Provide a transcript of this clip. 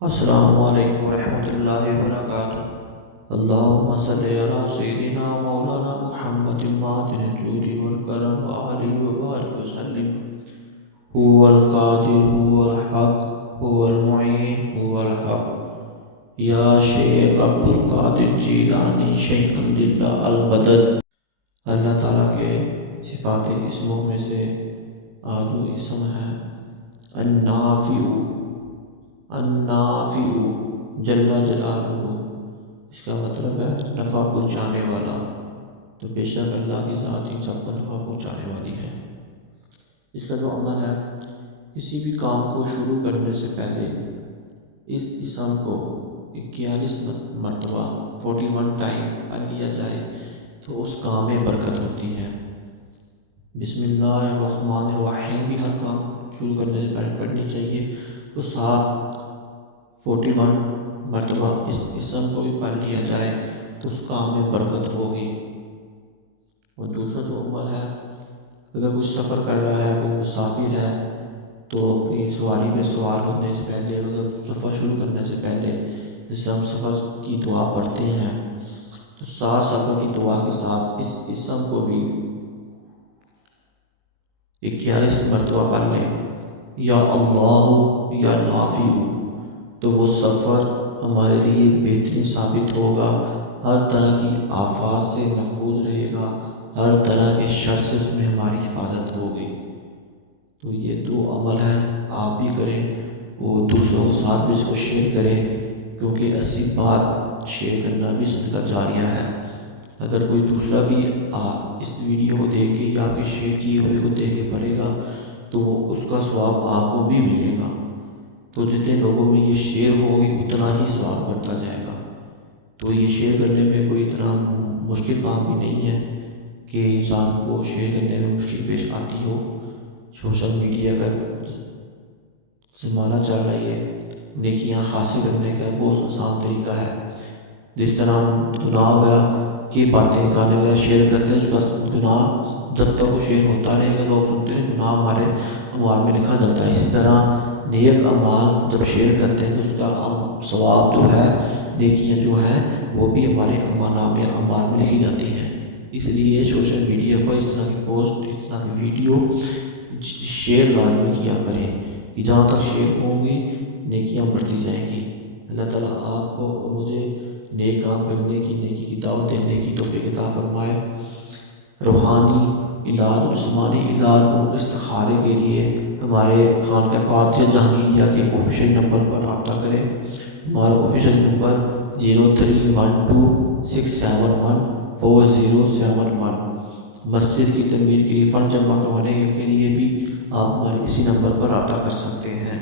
السلام علیکم ورحمۃ اللہ وبرکاتہ۔ اللہم صلی علی سیدنا مولانا محمد معدن الجود والکرم وآلہ وبارک وسلم۔ هو القادر هو الحق هو المعین هو الحق یا شیخ عبد القادر جیلانی شیخ للہ المدد۔ اللہ تعالیٰ کے صفات اسموں میں سے جو اسم ہے النافع، النافع جل جلالہ، اس کا مطلب ہے نفع پہنچانے والا۔ تو بے شک اللہ کی ذات ہی سب کو نفع پہنچانے والی ہے۔ اس کا جو عمل ہے، کسی بھی کام کو شروع کرنے سے پہلے اس اسم کو 41 مرتبہ 41 ٹائم پڑھ لیا جائے تو اس کام میں برکت ہوتی ہے۔ بسم اللہ الرحمن الرحیم بھی ہر کام شروع کرنے سے پہلے پڑھنی چاہیے، تو ساتھ 41 مرتبہ اس اسم کو بھی پڑھ لیا جائے تو اس کام میں برکت ہوگی۔ اور دوسرا جو عمل ہے، اگر کوئی سفر کر رہا ہے، کوئی مسافر ہے، تو اپنی سواری میں سوار ہونے سے پہلے، اگر سفر شروع کرنے سے پہلے جیسے ہم سفر کی دعا پڑھتے ہیں، تو ساتھ سفر کی دعا کے ساتھ اس اسم کو بھی 41 مرتبہ پڑھ لیں، یا اللہ یا نافع، تو وہ سفر ہمارے لیے بہترین ثابت ہوگا، ہر طرح کی آفات سے محفوظ رہے گا، ہر طرح کے شر سے اس میں ہماری حفاظت ہوگی۔ تو یہ دو عمل ہیں، آپ بھی کریں اور دوسروں کے ساتھ بھی اس کو شیئر کریں، کیونکہ ایسی بات شیئر کرنا بھی صدقہ جاریہ ہے۔ اگر کوئی دوسرا بھی اس ویڈیو کو دیکھ کے یا آپ کے شیئر کیے ہوئے کو دیکھ کے پڑھے گا تو اس کا ثواب آپ کو بھی ملے گا۔ تو جتنے لوگوں میں یہ شیئر ہوگی اتنا ہی ثواب بڑھتا جائے گا۔ تو یہ شیئر کرنے میں کوئی اتنا مشکل کام بھی نہیں ہے کہ انسان کو شیئر کرنے میں مشکل پیش آتی ہو۔ سوشل میڈیا کا زمانہ چل رہی ہے، نیکیاں حاصل کرنے کا بہت آسان طریقہ ہے۔ جس طرح ہم گناہ وغیرہ کی باتیں گانے وغیرہ شیئر کرتے ہیں، اس کا گناہ جب تک وہ شیئر ہوتا رہے گا، لوگ سنتے ہیں، گناہ ہمارے اعمال میں لکھا جاتا ہے۔ اسی طرح نیک اعمال جب شیئر کرتے ہیں تو اس کا ثواب جو ہے، نیکیاں جو ہیں وہ بھی ہمارے اعمال میں لکھی جاتی ہیں۔ اس لیے سوشل میڈیا پر اس طرح کی پوسٹ، اس طرح کی ویڈیو شیئر لازمی کیا کریں کہ جہاں تک شیئر ہوں گی نیکیاں بڑھتی جائیں گی۔ اللہ تعالیٰ آپ کو اور مجھے نیک کام کرنے کی، نیکی کی دعوت دینے کی توفیق عطا فرمائے۔ روحانی علاج، جسمانی علاج اور استخارے کے لیے ہمارے خانقاہ قادریہ جہانگیریہ کے آفیشیل نمبر پر رابطہ کریں۔ ہمارا آفیشیل نمبر 0312671407 مسجد کی تعمیر کے لیے فنڈ جمع کروانے کے لیے بھی آپ ہمارے اسی نمبر پر رابطہ کر سکتے ہیں۔